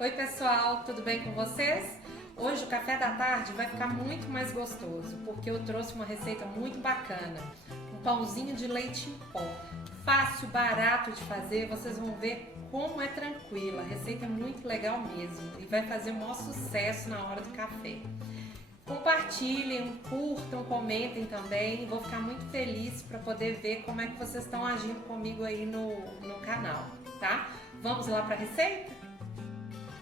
Oi pessoal, tudo bem com vocês? Hoje o café da tarde vai ficar muito mais gostoso, porque eu trouxe uma receita muito bacana. Um pãozinho de leite em pó. Fácil, barato de fazer, vocês vão ver como é tranquila. A receita é muito legal mesmo e vai fazer o maior sucesso na hora do café. Compartilhem, curtam, comentem também. Vou ficar muito feliz para poder ver como é que vocês estão agindo comigo aí no canal, tá? Vamos lá para a receita?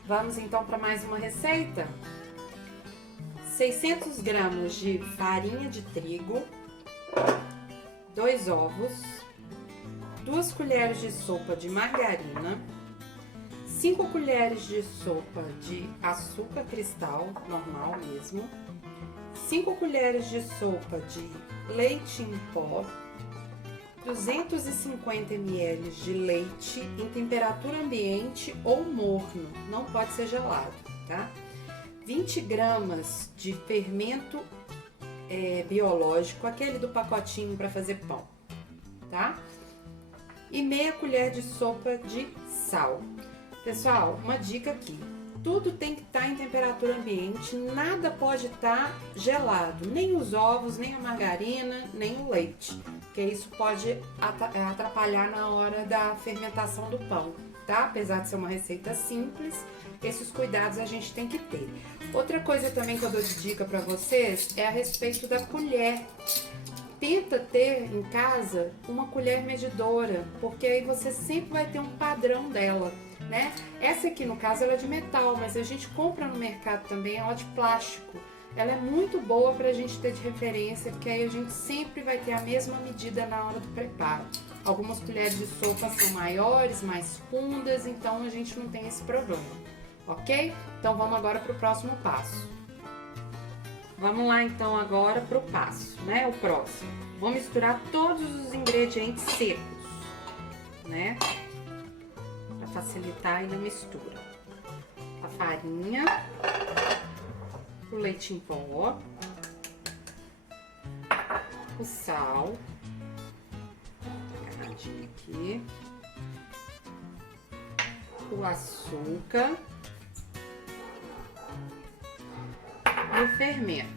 Vamos então para mais uma receita. 600 gramas de farinha de trigo, 2 ovos, 2 colheres de sopa de margarina, 5 colheres de sopa de açúcar cristal, normal mesmo, 5 colheres de sopa de leite em pó, 250 ml de leite em temperatura ambiente ou morno, não pode ser gelado, tá? 20 gramas de fermento biológico, aquele do pacotinho para fazer pão, tá? E meia colher de sopa de sal. Pessoal, uma dica aqui. Tudo tem que estar em temperatura ambiente, nada pode estar gelado, nem os ovos, nem a margarina, nem o leite, porque isso pode atrapalhar na hora da fermentação do pão, tá? Apesar de ser uma receita simples, esses cuidados a gente tem que ter. Outra coisa também que eu dou de dica para vocês é a respeito da colher. Tenta ter em casa uma colher medidora, porque aí você sempre vai ter um padrão dela, né? Essa aqui no caso ela é de metal, mas a gente compra no mercado também ela de plástico. Ela é muito boa pra gente ter de referência, porque aí a gente sempre vai ter a mesma medida na hora do preparo. Algumas colheres de sopa são maiores, mais fundas, então a gente não tem esse problema, ok? Então vamos agora para o próximo passo. Vamos lá então agora para o passo, né? O próximo. Vou misturar todos os ingredientes secos, né? Para facilitar aí na mistura. A farinha, o leite em pó, o sal, agarradinho aqui, o açúcar e o fermento.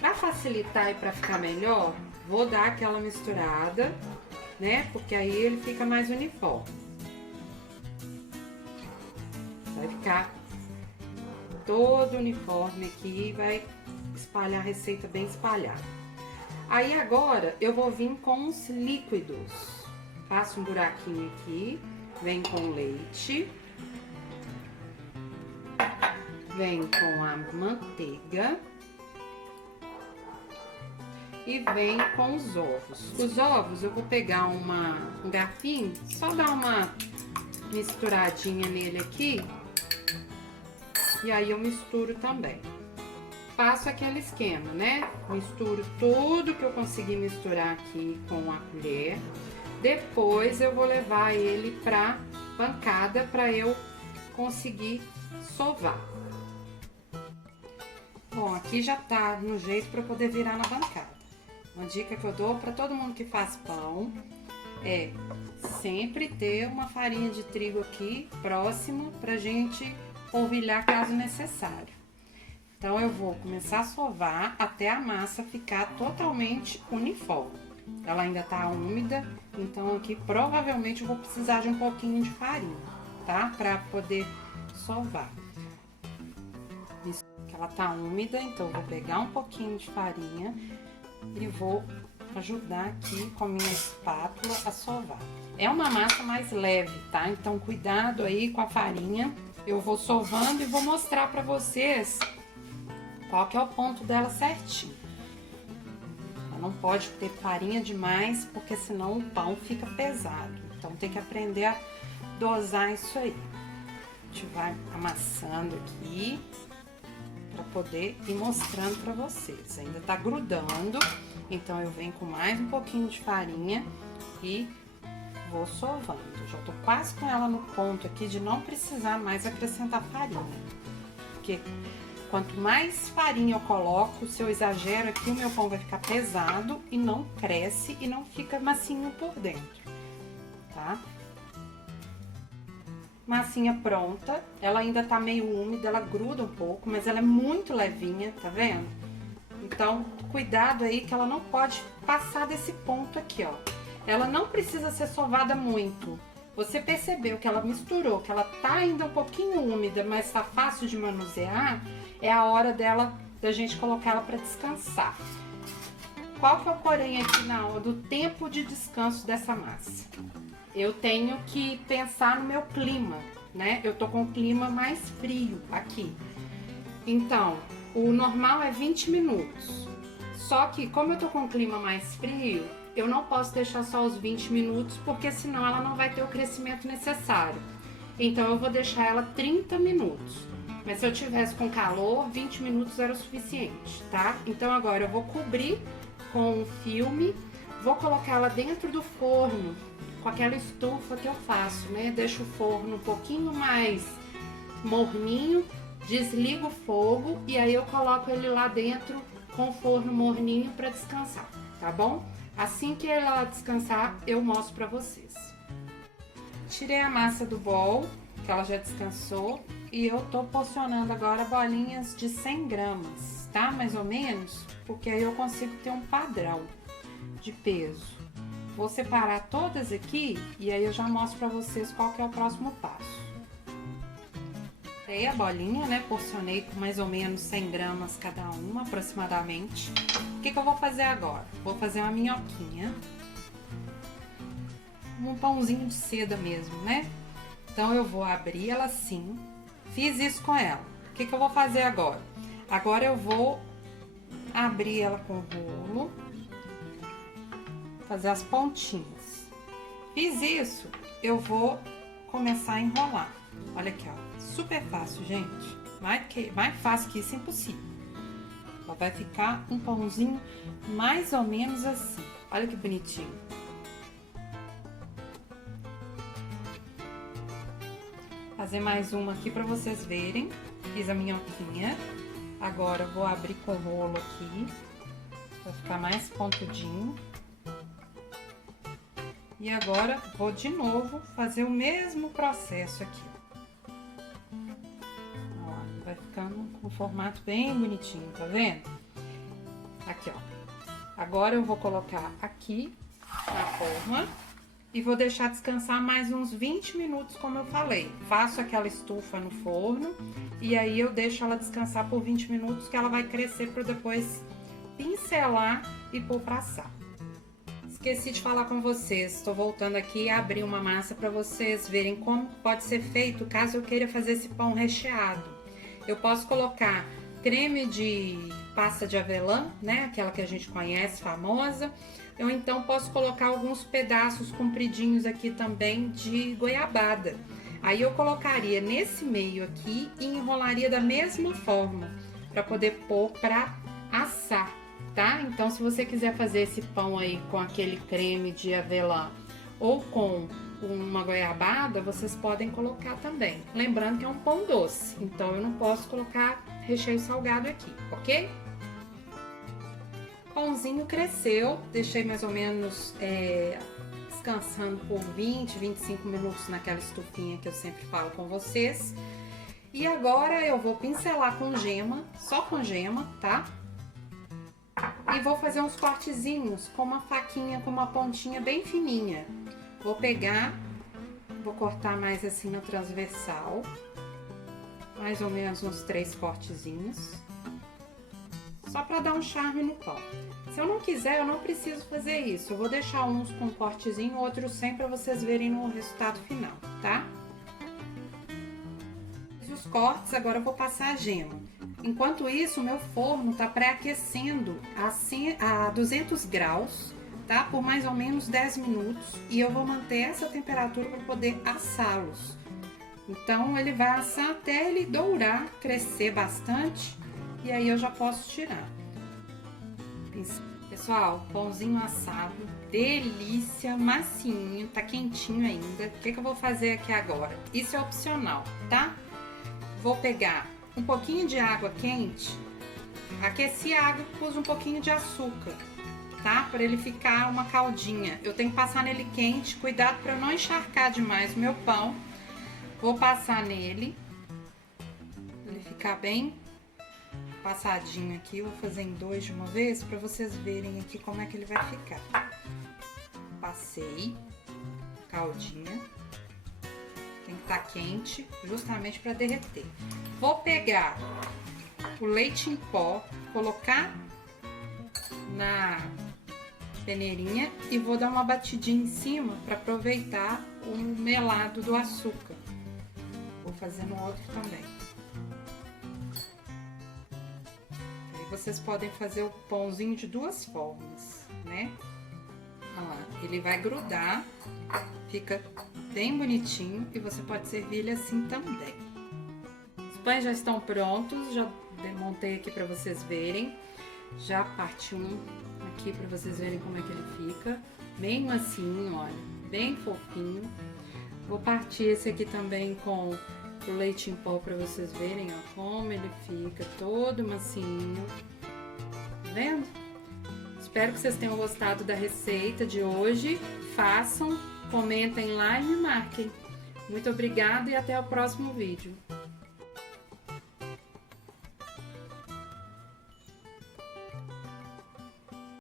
Para facilitar e para ficar melhor, vou dar aquela misturada, né? Porque aí ele fica mais uniforme. Vai ficar todo uniforme aqui, vai espalhar a receita bem espalhada. Aí agora eu vou vir com os líquidos. Faço um buraquinho aqui, vem com leite, vem com a manteiga e vem com os ovos. Os ovos eu vou pegar um garfinho, só dar uma misturadinha nele aqui. E aí eu misturo também. Faço aquele esquema, né? Misturo tudo que eu conseguir misturar aqui com a colher. Depois eu vou levar ele pra bancada para eu conseguir sovar. Bom, aqui já tá no jeito para poder virar na bancada. Uma dica que eu dou para todo mundo que faz pão é sempre ter uma farinha de trigo aqui próximo pra gente polvilhar caso necessário. Então eu vou começar a sovar até a massa ficar totalmente uniforme. Ela ainda tá úmida, então aqui provavelmente eu vou precisar de um pouquinho de farinha, tá? Pra poder sovar. Ela tá úmida, então eu vou pegar um pouquinho de farinha e vou ajudar aqui com a minha espátula a sovar. É uma massa mais leve, tá? Então cuidado aí com a farinha. Eu vou sovando e vou mostrar pra vocês qual que é o ponto dela certinho. Ela não pode ter farinha demais, porque senão o pão fica pesado. Então tem que aprender a dosar isso aí. A gente vai amassando aqui para poder ir mostrando para vocês. Ainda tá grudando, então eu venho com mais um pouquinho de farinha e vou sovando. Já tô quase com ela no ponto aqui de não precisar mais acrescentar farinha, porque quanto mais farinha eu coloco, se eu exagero aqui, o meu pão vai ficar pesado e não cresce e não fica macinho por dentro, tá? massinha pronta. Ela ainda tá meio úmida, ela gruda um pouco, mas ela é muito levinha, tá vendo? Então, cuidado aí que ela não pode passar desse ponto aqui, ó. Ela não precisa ser sovada muito. Você percebeu que ela misturou, que ela tá ainda um pouquinho úmida, mas tá fácil de manusear, é a hora da gente colocar ela para descansar. Qual que é o porém aqui do tempo de descanso dessa massa? Eu tenho que pensar no meu clima, né? Eu tô com o clima mais frio aqui. Então, o normal é 20 minutos. Só que como eu tô com o clima mais frio, eu não posso deixar só os 20 minutos, porque senão ela não vai ter o crescimento necessário. Então eu vou deixar ela 30 minutos. Mas se eu tivesse com calor, 20 minutos era o suficiente, tá? Então agora eu vou cobrir com um filme, vou colocar ela dentro do forno, com aquela estufa que eu faço, né? Deixo o forno um pouquinho mais morninho, desligo o fogo e aí eu coloco ele lá dentro com o forno morninho para descansar, tá bom? Assim que ela descansar, eu mostro pra vocês. Tirei a massa do bowl, que ela já descansou, e eu tô porcionando agora bolinhas de 100 gramas, tá? Mais ou menos, porque aí eu consigo ter um padrão de peso. Vou separar todas aqui e aí eu já mostro pra vocês qual que é o próximo passo. Cortei a bolinha, né? Porcionei com mais ou menos 100 gramas cada uma, aproximadamente. O que eu vou fazer agora? Vou fazer uma minhoquinha. Um pãozinho de seda mesmo, né? Então, eu vou abrir ela assim. Fiz isso com ela. O que eu vou fazer agora? Agora eu vou abrir ela com o rolo. Fazer as pontinhas. Fiz isso, eu vou começar a enrolar. Olha aqui, ó. Super fácil, gente. Mais fácil que isso, impossível. Ó, vai ficar um pãozinho mais ou menos assim. Olha que bonitinho. Fazer mais uma aqui pra vocês verem. Fiz a minhoquinha. Agora eu vou abrir com o rolo aqui. Vai ficar mais pontudinho. E agora vou de novo fazer o mesmo processo aqui, ó. Ó, vai ficando com um formato bem bonitinho, tá vendo? Aqui, ó. Agora eu vou colocar aqui na forma e vou deixar descansar mais uns 20 minutos, como eu falei. Faço aquela estufa no forno e aí eu deixo ela descansar por 20 minutos, que ela vai crescer para depois pincelar e pôr pra assar. Esqueci de falar com vocês, estou voltando aqui e abrir uma massa para vocês verem como pode ser feito caso eu queira fazer esse pão recheado. Eu posso colocar creme de pasta de avelã, né, aquela que a gente conhece, famosa. Eu então posso colocar alguns pedaços compridinhos aqui também de goiabada. Aí eu colocaria nesse meio aqui e enrolaria da mesma forma para poder pôr para assar. Tá? Então, se você quiser fazer esse pão aí com aquele creme de avelã ou com uma goiabada, vocês podem colocar também. Lembrando que é um pão doce, então eu não posso colocar recheio salgado aqui, ok? O pãozinho cresceu, deixei mais ou menos descansando por 20, 25 minutos naquela estufinha que eu sempre falo com vocês. E agora eu vou pincelar com gema, só com gema, tá? E vou fazer uns cortezinhos com uma faquinha com uma pontinha bem fininha. Vou pegar, vou cortar mais assim no transversal, mais ou menos uns 3 cortezinhos, só para dar um charme no pão. Se eu não quiser, eu não preciso fazer isso. Eu vou deixar uns com cortezinho, outros sem, para vocês verem no resultado final, tá? Os cortes, agora eu vou passar a gema. Enquanto isso, o meu forno tá pré-aquecendo a 200 graus, tá? Por mais ou menos 10 minutos. E eu vou manter essa temperatura para poder assá-los. Então, ele vai assar até ele dourar, crescer bastante. E aí eu já posso tirar. Pessoal, pãozinho assado, delícia, macinho, tá quentinho ainda. O que eu vou fazer aqui agora? Isso é opcional, tá? Vou pegar um pouquinho de água quente, aqueci a água e pus um pouquinho de açúcar, tá? Para ele ficar uma caldinha. Eu tenho que passar nele quente, cuidado para eu não encharcar demais o meu pão. Vou passar nele, pra ele ficar bem passadinho aqui. Vou fazer em 2 de uma vez pra vocês verem aqui como é que ele vai ficar. Passei caldinha. Tem que estar quente, justamente para derreter. Vou pegar o leite em pó, colocar na peneirinha e vou dar uma batidinha em cima para aproveitar o melado do açúcar. Vou fazer no outro também. Aí vocês podem fazer o pãozinho de 2 formas, né? Olha lá, ele vai grudar, fica bem bonitinho e você pode servir ele assim também. Os pães já estão prontos, já montei aqui para vocês verem. Já parti um aqui para vocês verem como é que ele fica. Bem macinho, olha, bem fofinho. Vou partir esse aqui também com o leite em pó para vocês verem, ó, como ele fica todo macinho. Tá vendo? Espero que vocês tenham gostado da receita de hoje. Façam, comentem lá e me marquem. Muito obrigada e até o próximo vídeo.